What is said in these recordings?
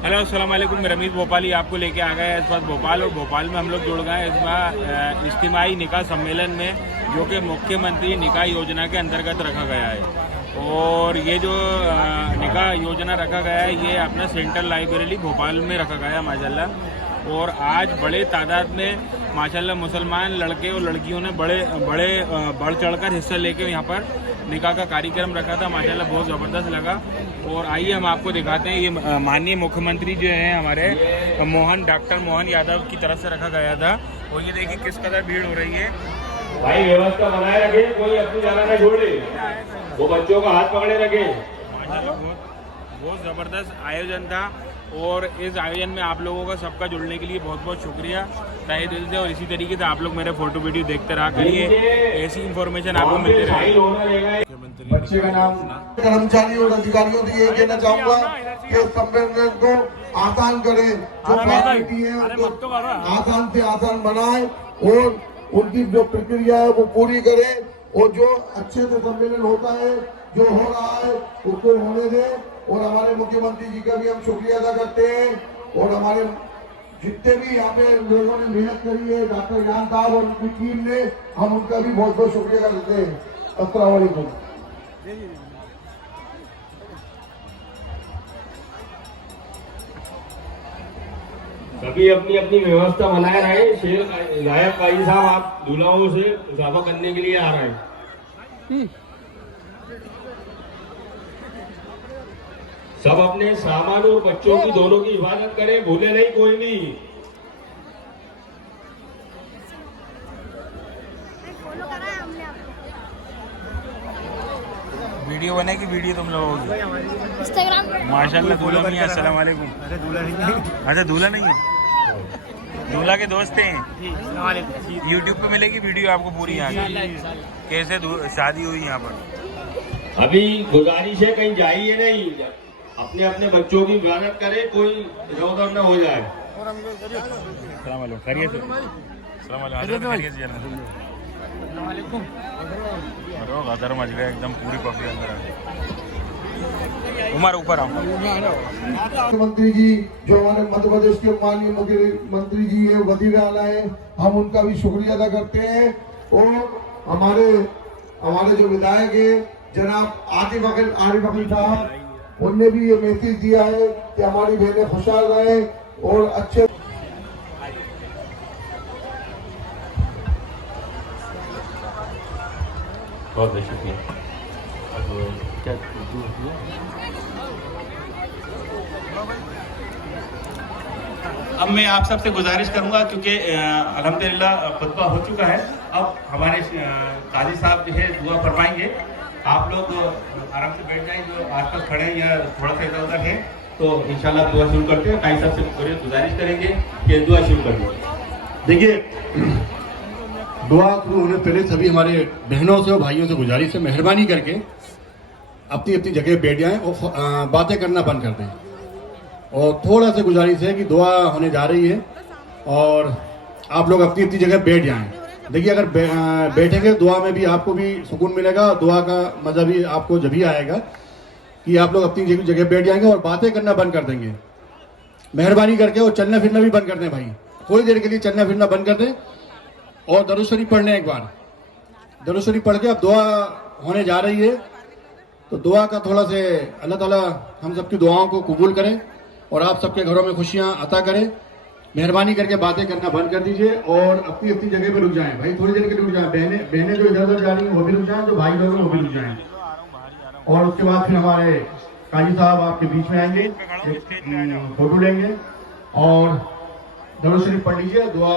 Hello अस्सलाम वालेकुम, मैं रमीज़ भोपाली आपको लेके आ गया है इस वक्त भोपाल। और भोपाल में हम लोग जुड़ गए हैं इस बार इज्तिमाई निकाह सम्मेलन में, जो कि मुख्यमंत्री निकाह योजना के अंतर्गत रखा गया है। और ये जो निकाह योजना रखा गया है, ये अपना सेंट्रल लाइब्रेरी भोपाल में रखा गया है माशाल्लाह। और आज बड़े तादाद में माशाल्लाह मुसलमान लड़के और लड़कियों ने बढ़ चढ़कर हिस्सा लेके यहाँ पर निकाह का कार्यक्रम रखा था। माशाल्लाह बहुत ज़बरदस्त लगा। और आइए हम आपको दिखाते हैं, ये माननीय मुख्यमंत्री जो हैं हमारे डॉक्टर मोहन यादव की तरफ से रखा गया था। और ये देखिए किस कदर भीड़ हो रही है। भाई व्यवस्था बनाए रखे, कोई अपनी जगह न छोड़े, वो बच्चों का हाथ पकड़े रखे। माशाल्लाह बहुत ज़बरदस्त आयोजन था। और इस आयोजन में आप लोगों का सबका जुड़ने के लिए बहुत बहुत शुक्रिया तहे दिल से। और इसी तरीके से आप लोग मेरे फोटो वीडियो देखते रहा करिए, ऐसी इंफॉर्मेशन आपको मिलती रहे। बच्चे का नाम कर्मचारी और अधिकारियों से यही कहना चाहूंगा कि सम्मेलन को आसान करें, जो फॉर्मेलिटी है उनको आसान से आसान बनाए और उनकी जो प्रक्रिया है वो पूरी करें। और जो अच्छे से सम्मेलन होता है, जो हो रहा है उसको होने दें। और हमारे मुख्यमंत्री जी का भी हम शुक्रिया अदा करते हैं। और हमारे जितने भी यहाँ पे लोगों ने मेहनत करी है, डॉक्टर जान साहब और उनकी टीम ने, हम उनका भी बहुत बहुत शुक्रिया करते हैं। अस्सलाम वालेकुम। सभी अपनी अपनी व्यवस्था बनाए रहे। शेर नायब काजी साहब, आप दूल्हाओं से मुसाफा करने के लिए आ रहे हैं। सब अपने सामान और बच्चों की दोनों की हिफाजत करें, भूले नहीं कोई नहीं। वीडियो बनेगी, वीडियो तुम लोगों की इंस्टाग्राम माशाल्लाह। दूल्हा नहीं है, अस्सलाम वालेकुम। अरे दूल्हा नहीं है। अच्छा दूल्हा नहीं है, दूल्हा के दोस्त हैं। यूट्यूब पे मिलेगी वीडियो आपको पूरी यहाँ की, कैसे शादी हुई यहाँ पर। अभी गुजारिश है, कहीं जाइए नहीं, अपने अपने बच्चों की हिफाजत करें, कोई इधर उधर न हो जाए। अस्सलाम वालेकुम, खैरियत है? अस्सलाम वालेकुम, खैरियत है जनाब? अरे गदर मच गया एकदम, पूरी पब्लिक अंदर आ गई। उमर ऊपर आओ। मुख्यमंत्री जी जो हमारे मध्य प्रदेश के माननीय मुख्यमंत्री जी है, वजीर आला है, हम उनका भी शुक्रिया अदा करते हैं। और हमारे जो विधायक है जनाब आरिफ अकील साहब, उनने भी ये मैसेज दिया है कि हमारी बहनें खुशहाल रहे और अच्छे। बहुत बहुत शुक्रिया। अब मैं आप सबसे गुजारिश करूंगा, क्योंकि अल्हम्दुलिल्लाह खुतबा हो चुका है, अब हमारे काजी साहब जो है दुआ फरमाएंगे। आप लोग आराम से बैठ जाएं, जो आसपास खड़े हैं या थोड़ा सा इधर उधर है, तो इंशाल्लाह दुआ शुरू करते हैं। काजी साहब से गुजारिश करेंगे कि दुआ शुरू कर दें। देखिए, दुआ शुरू होने पहले सभी हमारे बहनों से और भाइयों से गुजारिश है, मेहरबानी करके अपनी अपनी जगह बैठ जाएं और बातें करना बंद कर दें। और थोड़ा सा गुजारिश है कि दुआ होने जा रही है और आप लोग अपनी अपनी जगह बैठ जाएं। देखिए, अगर बैठेंगे दुआ में भी आपको भी सुकून मिलेगा, दुआ का मजा भी आपको जब ही आएगा कि आप लोग अपनी जगह बैठ जाएंगे और बातें करना बंद कर देंगे मेहरबानी करके। और चलना फिरना भी बंद कर दें भाई, थोड़ी देर के लिए चलना फिरना बंद कर दें। और दरूद शरीफ पढ़ लें, एक बार दरूद शरीफ पढ़ के अब दुआ होने जा रही है, तो दुआ का थोड़ा से अल्लाह ताला हम सबकी दुआओं को कबूल करें और आप सबके घरों में खुशियां अता करें। मेहरबानी करके बातें करना बंद कर दीजिए और अपनी अपनी जगह पे रुक जाएं भाई, थोड़ी देर के रुक जाएं। बहनें जो इधर उधर जा रही हैं वो भी रुक जाएं, जो भाई लोग हैं वो भी रुक जाएं। और उसके बाद फिर हमारे काजी साहब आपके बीच में आएंगे, फोटो लेंगे और दरूद शरीफ पढ़ लीजिए, दुआ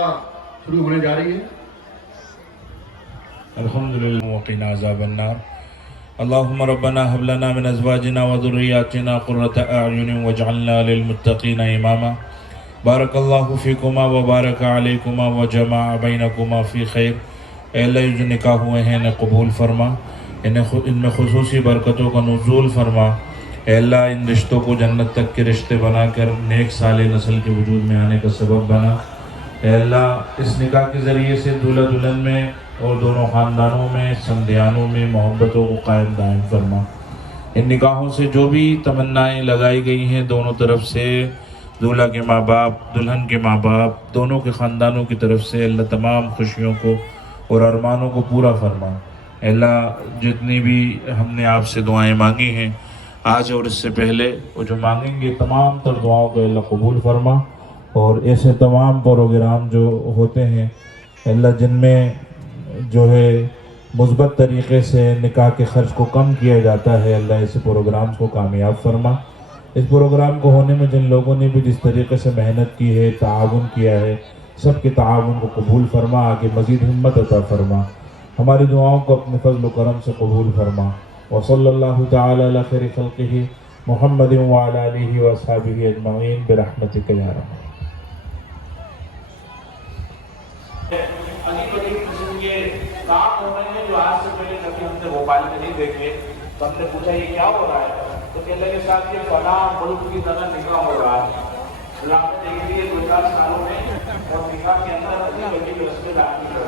शुरू होने जा रही है। अल्हम्दुलिल्लाह वक़िना अज़ाबन्नार। अल्लाहुम्मा रब्बना हब लना मिन अज़वाजिना व ज़ुर्रिय्यातिना क़ुर्रता अ'युनिन वजअलना लिलमुत्तक़ीना इमामा। बारकल्लाहु फ़ीकुमा व बारक अलैकुमा व जमाअ बैनकुमा फ़ी खैर। ऐ अल्लाह, जो निकाह हुए हैं इन्हें कबूल फरमा, इनमें खुसूसी बरकतों का नुज़ूल फरमा। ऐ अल्लाह, इन रिश्तों को जन्नत तक के रिश्ते बनाकर नेक साले नस्ल के वजूद में आने का सबब बना। ऐ अल्लाह, इस निकाह के ज़रिए से दूल्हा दुल्हन में और दोनों ख़ानदानों में, समधियानों में मोहब्बतों को कायम दायम फरमा। इन निकाहों से जो भी तमन्नाएँ लगाई गई हैं दोनों तरफ से, दूल्हा के माँ बाप, दुल्हन के माँ बाप, दोनों के ख़ानदानों की तरफ से अल्लाह तमाम खुशियों को और अरमानों को पूरा फरमा। अल्लाह जितनी भी हमने आपसे दुआएं मांगी हैं आज और इससे पहले, वो जो मांगेंगे तमाम तर दुआओं को अल्लाह कबूल फरमा। और ऐसे तमाम प्रोग्राम जो होते हैं अल्लाह जिनमें जो है मुस्बत तरीक़े से निकाह के ख़र्च को कम किया जाता है, अल्लाह ऐसे प्रोग्राम्स को कामयाब फरमा। इस प्रोग्राम को होने में जिन लोगों ने भी जिस तरीके से मेहनत की है, ताआवुन किया है, सब के ताआवुन को कबूल फरमा, आगे मज़ीद हिम्मत अता फरमा, हमारी दुआओं को अपने फजल करम से कबूल फरमा। व सल्लल्लाहु तआला अला खैरि खल्क़िही मुहम्मदिन व अला आलिहि व अस्हाबिही अजमईन बिरहमतिका या रहमान। काम हो रहे हैं जो आज से पहले कभी हमने भोपाल में नहीं देखे। तो हमने पूछा ये क्या हो रहा है, तो कहने के साथ ये फला मुल्क की तरह निकाह हो रहा है। आपने देख लिए 2-4 सालों में और निकाह के अंदर अपनी बड़ी रस्में दाखिल कर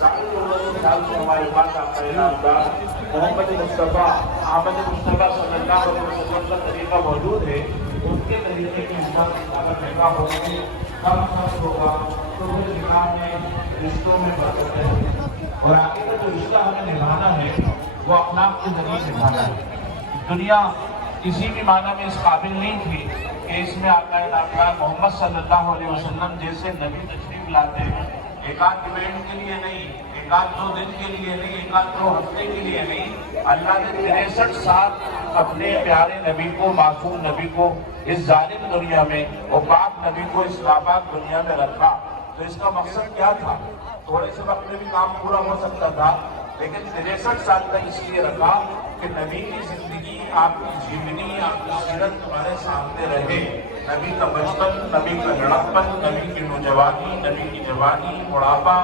सारे लोगों साल से हमारे पास आपका इनामदार मोहम्मद मुस्तफ़ा अहमद मुस्तफ़ा सल्लल्लाहु अलैहि वसल्लम का तरीका मौजूद है। उनके तरीके के हिसाब अगर निकाह होंगे कम खर्च होगा तो फिर निकाह में रिश्तों में बरकत है। और आगे का जो रिश्ता हमें निभाना है वो अखलाक के जरिए निभाना है। दुनिया किसी भी माना में इस काबिल नहीं थी कि इसमें आका नामदार मोहम्मद सल्लल्लाहु अलैहि वसल्लम जैसे नबी तशरीफ लाते हैं। एक आध इवेंट के लिए नहीं, एक आध 2 दिन के लिए नहीं, एक आध 2 हफ्ते के लिए नहीं, अल्लाह ने 63 साल अपने प्यारे नबी को, मासूम नबी को इस जालिम दुनिया में और पाक नबी को इस नापाक दुनिया में रखा। तो इसका मकसद क्या था? थोड़े से वक्त में भी काम पूरा हो सकता था, लेकिन 63 साल तक इसलिए रखा कि नबी की जिंदगी, आपकी जीवनी, आपकी सीरत तुम्हारे सामने रहे। नबी का बचपन, नबी का लड़कपन, नबी की नौजवानी, नबी की जवानी, बुढ़ापा,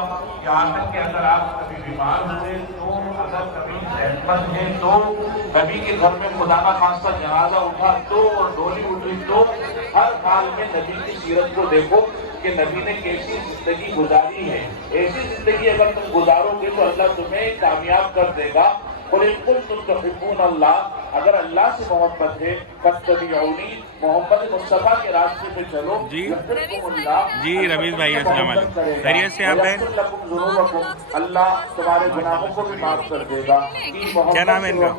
यहाँ तक कि अगर आप कभी बीमार हुए तो, अगर कभी सेहतमंद है तो, नबी के घर में खुदा ना खास्ता जनाजा उठा तो और डोली उठी तो, हर हाल में नबी की सीरत को देखो कि नबी ने कैसी जिंदगी गुजारी है। ऐसी जिंदगी अगर तुम गुजारोगे तो अल्लाह तुम्हें कामयाब कर देगा। अगर अल्लाह से मोहब्बत है फत्तबिऊनी, मोहम्मद मुस्तफ़ा के रास्ते पे चलो। जी रवीश भाई अस्सलाम वालेकुम, खैरियत से आप हैं? अल्लाह तुम्हारे गुनाहों को भी माफ कर देगा। क्या नाम है इनका?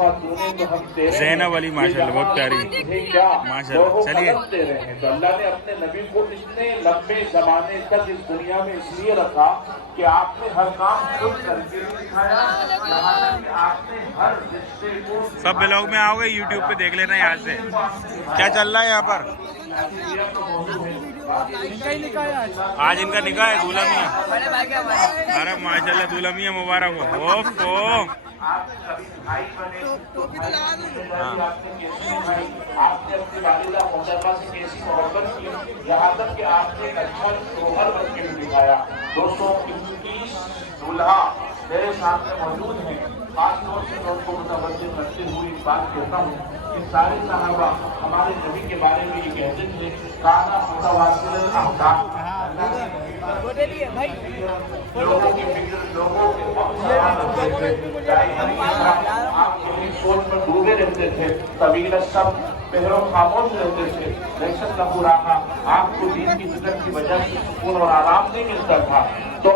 ज़ैनब अली, माशाल्लाह बहुत प्यारी माशाल्लाह। चलिए, तो अल्लाह ने अपने नबी को इतने लंबे जमाने तक इस दुनिया में इसलिए रखा कि आपने हर काम खुद करके दिखाया, आपने हर रिश्ते को। सब ब्लॉग में आओगे, यूट्यूब पे देख लेना यहाँ से क्या चल रहा है यहाँ पर। आज इनका निकाह है, दूल्हा मियाँ। अरे माशाल्लाह, दूल्हा मियाँ मुबारक हो। भाई बने तो आपने अपनी वालिदा मोहतरमा से कैसी मोहब्बत की, यहाँ तक कि आपने अच्छा शोहर बन के भी दिखाया। दोस्तों, 21 दूल्हा मेरे सामने मौजूद हैं। खास तौर से मैं उनको मुतवज्जो करते हुए इस बात कहता हूँ कि सारे सहाबा हमारे नबी के बारे में ये कहते थे, काना मुतवासिलन अहकाम, लोगों की फिक्र, लोगों के आपकी सोच में डूबे रहते थे। तबीयत सब पहरों खामोश रहते थे, लेकिन लहुराहा आपको दीन की फिक्र की वजह से सुकून और आराम नहीं मिलता था। तो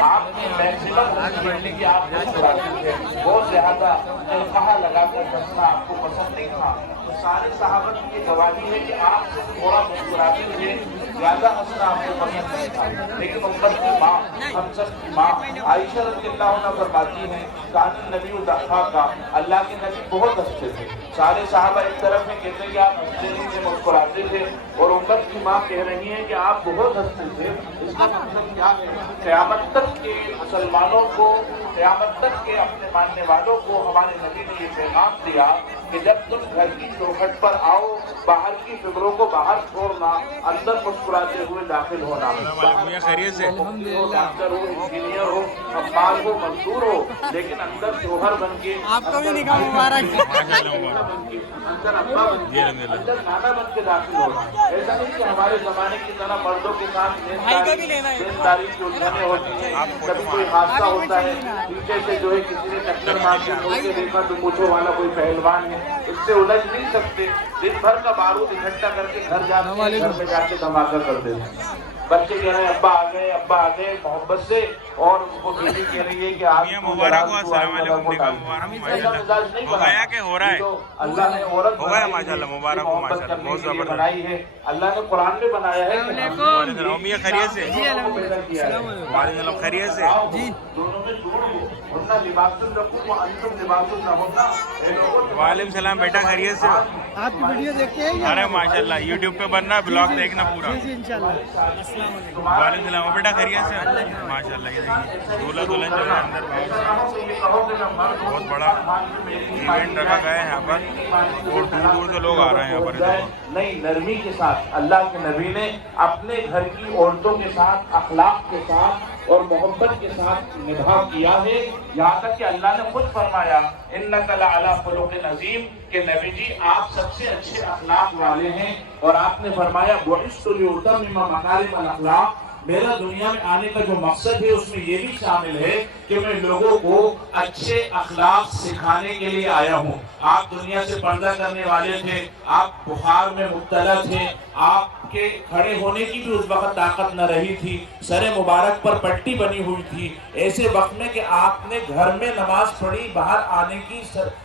आपने मैक्सिमम करने की आप मुस्कुराते थे, बहुत ज्यादा कहा लगाकर हंसना आपको पसंद नहीं था। तो सारे सहाबा की ये गवाही है कि आप थोड़ा मुस्कुराते थे, ज्यादा हंसना आपको पसंद नहीं था। लेकिन उम्मत की माँ, हम सब की माँ आयशा रज़ियल्लाहु अन्हा फरमाती हैं, कान नबी उदाखा का, अल्लाह के नबी बहुत हंसते थे। सारे सहाबा एक तरफ में कहते हैं कि आप हंसते नहीं थे, मुस्कुराते थे, और उम्मत की माँ कह रही है कि आप बहुत हंसते थे। इसका मतलब क्या है? क़यामत तक के मुसलमानों को, क़यामत तक के अपने मानने वालों को हमारे नबी ने ये पैगाम दिया कि जब तुम घर की चौखट पर आओ, बाहर की फिक्रों को बाहर छोड़ना, अंदर मुस्कुराते हुए दाखिल होना। खैरियत से डॉक्टर हो, इंजीनियर हो, अब्बास हो, मजदूर हो, लेकिन अंदर शोहर बन के, आपको भी निकाह मुबारक, अंदर अब्बा बन के, अंदर नाना बन के दाखिल होना। ऐसा नहीं कि हमारे जमाने की तरह मर्दों के साथ देनदारी की उलझने होती है। कभी कोई हादसा होता है, पीछे से जो है किसी ने टक्कर मार के देखा तो पूछो वाला कोई पहलवान है, اس سے उलझ नहीं सकते। दिन भर का बारूद इकट्ठा करके घर जाते हैं, घर में जाके धमाका कर देते हैं। बच्चे कह रहे हैं अब्बा आ गए मोहब्बत से, और उनको बीवी कह रही है कि आप मुबारक हो, अस्सलाम वालेकुम, निकाह मुबारक, माशाल्लाह। हो गया कि हो रहा है? तो अल्लाह ने औरत हो गया माशाल्लाह, मुबारक हो माशाल्लाह, बहुत जबरदस्त बनाई है। अल्लाह ने कुरान में बनाया है कि खैरियत से वालेकुम खैरियत से जी, दोनों में जोड़ हो, वरना लिबासुल लकुम व अंतुम लिबासुल लहुम। वालेकुम सलाम बेटा, खैरियत से? आपकी वीडियो देखते हैं अरे माशाल्लाह, यूट्यूब पे बनना, ब्लॉग देखना पूरा। जी इंशाल्लाह। वालेकुम सलाम बेटा, खैरियत से? माशाल्लाह, ये देखिए दूल्हा दुल्हन जो है अंदर बहुत बड़ा इवेंट रखा गया है यहाँ पर, और दूर दूर से लोग आ रहे हैं यहाँ पर। नई नरमी के साथ अल्लाह के नबी ने अपने घर की औरतों के साथ अखलाक के साथ और मोहब्बत के साथ निभा किया है। यहाँ तक कि अल्लाह ने खुद फरमाया इन्नका लअला खुलुक़िन अज़ीम, कि नबी जी आप सबसे अच्छे अखलाक वाले हैं। और आपने फरमाया बुइस्तु लिउतम्मिमा मकारिमल अखलाक, मेरा दुनिया में आने का जो मकसद है उसमें ये भी शामिल है कि मैं लोगों को अच्छे अखलाक सिखाने के लिए आया हूँ। आप दुनिया से पर्दा करने वाले थे, आप बुखार में मुब्तला थे, आपके खड़े होने की भी उस वक्त ताकत न रही थी, सरे मुबारक पर पट्टी बनी हुई थी। ऐसे वक्त में कि आपने घर में नमाज पढ़ी, बाहर आने की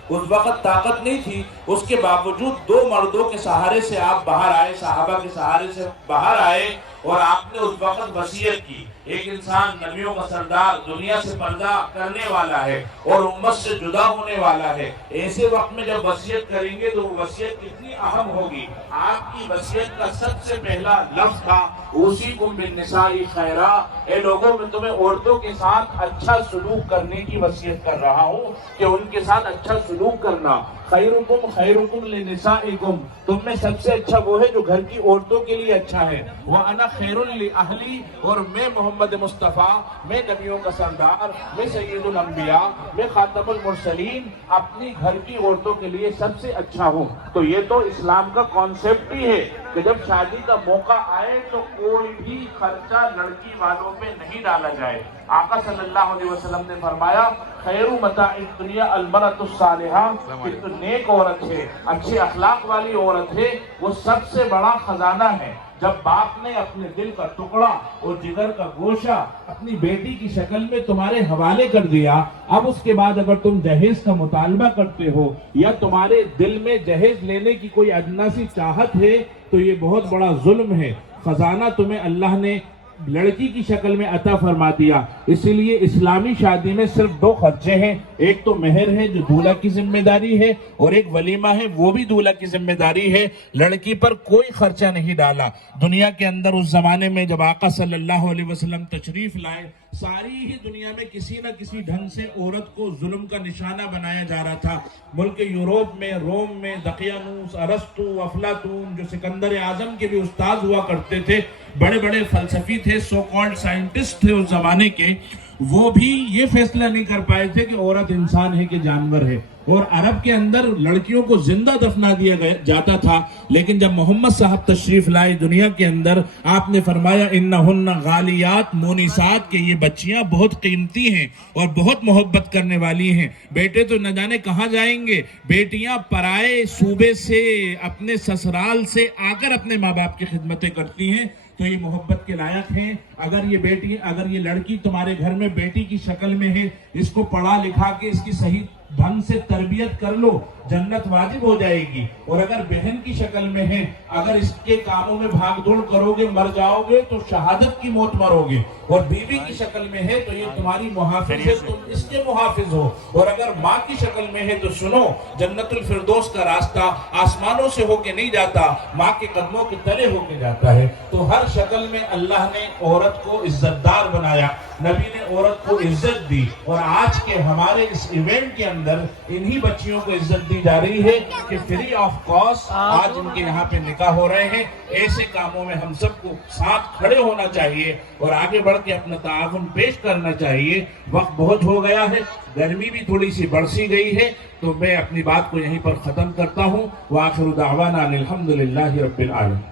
उस वक्त ताकत नहीं थी, उसके बावजूद दो मर्दों के सहारे से आप बाहर आए, सहाबा के सहारे से बाहर आए, और आपने उस वक्त वसीयत की। एक इंसान नबियों का सरदार, दुनिया से पर्दा करने वाला है और उम्मत से जुदा होने वाला है, ऐसे वक्त में जब वसीयत करेंगे तो वो वसीयत कितनी अहम होगी। आपकी वसीयत का सबसे पहला लफ्ज था उसीकुम बिन्निसाई खैरा, ए लोगों में तुम्हें औरतों के साथ अच्छा सलूक करने की वसीयत कर रहा हूँ कि उनके साथ अच्छा सलूक करना। खैरुकुम लिनिसाइकुम, तुम में सबसे अच्छा वो है जो घर की औरतों के लिए अच्छा है। व अना खैरुल लि अहली, और मैं मोहम्मद मुस्तफ़ा, मैं नबियों का सरदार, मैं सैयदुल अंबिया, मैं खातमुल मुरसलीन, अपनी घर की औरतों के लिए सबसे अच्छा हूँ। तो ये तो इस्लाम का कॉन्सेप्ट ही है कि जब शादी का मौका आए तो कोई भी खर्चा लड़की वालों पे नहीं डाला जाए। आका सल्लल्लाहु अलैहि वसल्लम ने फरमाया खैरु मताइद दुनिया अलमरतुस सालिहा, कि तो नेक औरत है, अच्छे अखलाक वाली औरत है, वो सबसे बड़ा खजाना है। जब बाप ने अपने दिल का टुकड़ा और जिगर का गोशा अपनी बेटी की शक्ल में तुम्हारे हवाले कर दिया, अब उसके बाद अगर तुम दहेज का मुतालबा करते हो या तुम्हारे दिल में दहेज लेने की कोई अदना सी चाहत है, तो ये बहुत बड़ा जुल्म है। खजाना तुम्हें अल्लाह ने लड़की की शक्ल में अता फरमा दिया। इसीलिए इस्लामी शादी में सिर्फ दो खर्चे हैं, एक तो मेहर है जो दूल्हा की जिम्मेदारी है, और एक वलीमा है वो भी दूल्हा की जिम्मेदारी है। लड़की पर कोई खर्चा नहीं डाला। दुनिया के अंदर उस जमाने में जब आका सल्लल्लाहु अलैहि वसल्लम तशरीफ लाए, सारी ही दुनिया में किसी न किसी ढंग से औरत को जुल्म का निशाना बनाया जा रहा था। मुल्क यूरोप में, रोम में दकियानूस, अरस्तु, अफलातून, जो सिकंदर आजम के भी उस्ताद हुआ करते थे, बड़े बड़े फलसफी थे, सो कॉल्ड साइंटिस्ट थे उस जमाने के, वो भी ये फैसला नहीं कर पाए थे कि औरत इंसान है कि जानवर है। और अरब के अंदर लड़कियों को जिंदा दफना दिया जाता था। लेकिन जब मोहम्मद साहब तशरीफ लाए दुनिया के अंदर, आपने फरमाया इन्नहुन्ना गालियात मोनिसात, के ये बच्चियां बहुत कीमती हैं और बहुत मोहब्बत करने वाली हैं। बेटे तो न जाने कहाँ जाएंगे, बेटियां पराए सूबे से, अपने ससुराल से आकर अपने माँ बाप की खिदमतें करती हैं, तो ये मोहब्बत के लायक हैं। अगर ये लड़की तुम्हारे घर में बेटी की शक्ल में है, इसको पढ़ा लिखा के इसकी सही ढंग से तरबियत कर लो, जन्नत वाजिब हो जाएगी। और अगर बहन की शक्ल में है, अगर इसके कामों में भागदौड़ करोगे मर जाओगे तो शहादत की मौत मरोगे। और बीवी की शक्ल में है तो ये तुम्हारी मुहाफिज है, तुम इसके मुहाफिज हो। और अगर माँ की शक्ल में है तो सुनो, जन्नतुल फिरदौस का रास्ता आसमानों से होके नहीं जाता, माँ के कदमों के तले होके जाता है। तो हर शक्ल में अल्लाह ने औरत को इज्जतदार बनाया, नबी ने औरत को इज्जत दी। और आज के हमारे इस इवेंट के अंदर इन्हीं बच्चियों को इज्जत दी जा रही है कि फ्री ऑफ कॉस्ट आज इनके यहाँ पे निकाह हो रहे हैं। ऐसे कामों में हम सबको साथ खड़े होना चाहिए और आगे बढ़ के अपना ताउन पेश करना चाहिए। वक्त बहुत हो गया है, गर्मी भी थोड़ी सी बढ़-सी गई है, तो मैं अपनी बात को यहीं पर खत्म करता हूँ। व आखिरु दावाना अल्हम्दुलिल्लाहि रब्बिल आलमीन।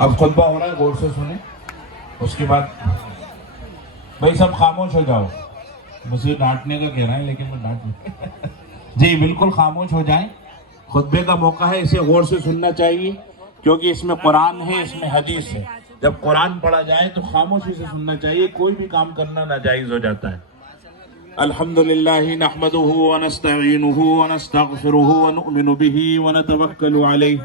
अब खुतबा हो रहा है, गौर से सुने। उसके बाद بھائی سب خاموش ہو جاؤ. مجھے ڈانٹنے کا کہہ رہا ہے لیکن میں ڈانٹ نہیں. جی بالکل خاموش ہو جائیں. خطبے کا موقع ہے, اسے غور سے سننا چاہیے کیونکہ اس میں قرآن ہے, اس میں حدیث ہے. جب قرآن پڑھا جائے تو خاموشی سے سننا چاہیے, کوئی بھی کام کرنا ناجائز ہو جاتا ہے. الحمدللہ نحمده ونستعینه ونستغفره ونؤمن به ونتوکل علیہ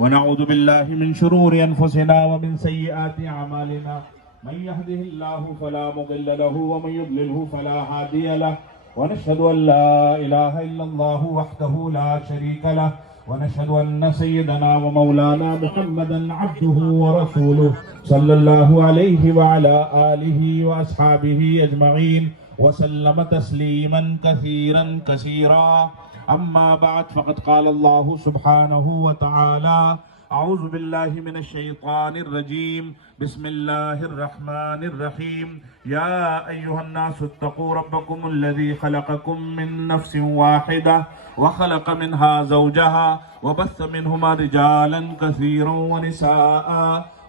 ونعوذ باللہ من شرور انفسنا ومن سیئات اعمالنا من يهده الله فلا مضل له ومن يضلله فلا هادي له ونشهد ان لا اله الا الله وحده لا شريك له ونشهد ان سيدنا ومولانا محمدا عبده ورسوله صلى الله عليه وعلى آله واصحابه اجمعين وسلم تسليما كثيرا كثيرا. اما بعد فقد قال الله سبحانه وتعالى اعوذ باللہ من الشیطان الرجیم بسم اللہ الرحمن الرحیم. یا ایہا الناس اتقوا ربکم الذی خلقکم من نفس واحدہ وخلق منها زوجها وبث منهما رجالا كثيرا ونساء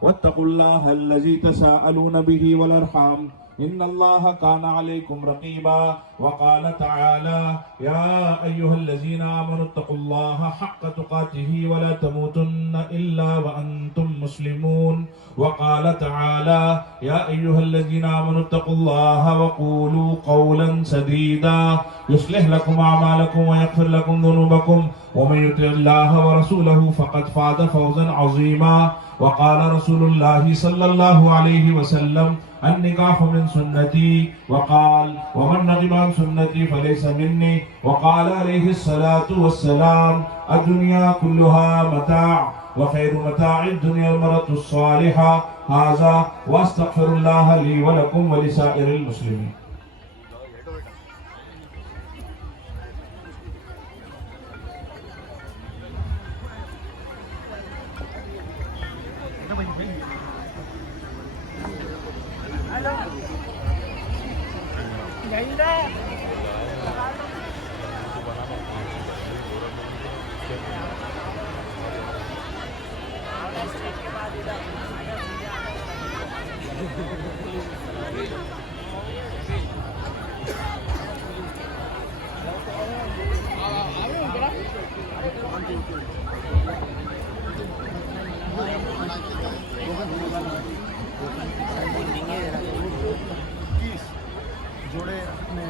واتقوا الله الذي تساءلون به والارحام ان اللہ کان علیکم رقیبا. وقال تعالی یا ایہا الذین آمنوا اتقوا اللہ حق تقاته ولا تموتن الا وانتم مسلمون. وقال تعالی یا ایہا الذین آمنوا اتقوا اللہ وقولوا قولا سدیدا یصلح لکم اعمالکم ویغفر لکم ذنوبکم ومن یطع اللہ ورسولہ فقد فاز فوزا عظیما. وقال رسول اللہ صلی اللہ علیہ وسلم النکاح من سنتی وقال ومن رغب عن سنتی فلیس منی. وقال علیہ الصلاة والسلام الدنیا كلها متاع وخیر متاع الدنیا المرأة الصالحة. هذا واستغفر اللہ لی ولکم ولسائر المسلمین. जोड़े अपने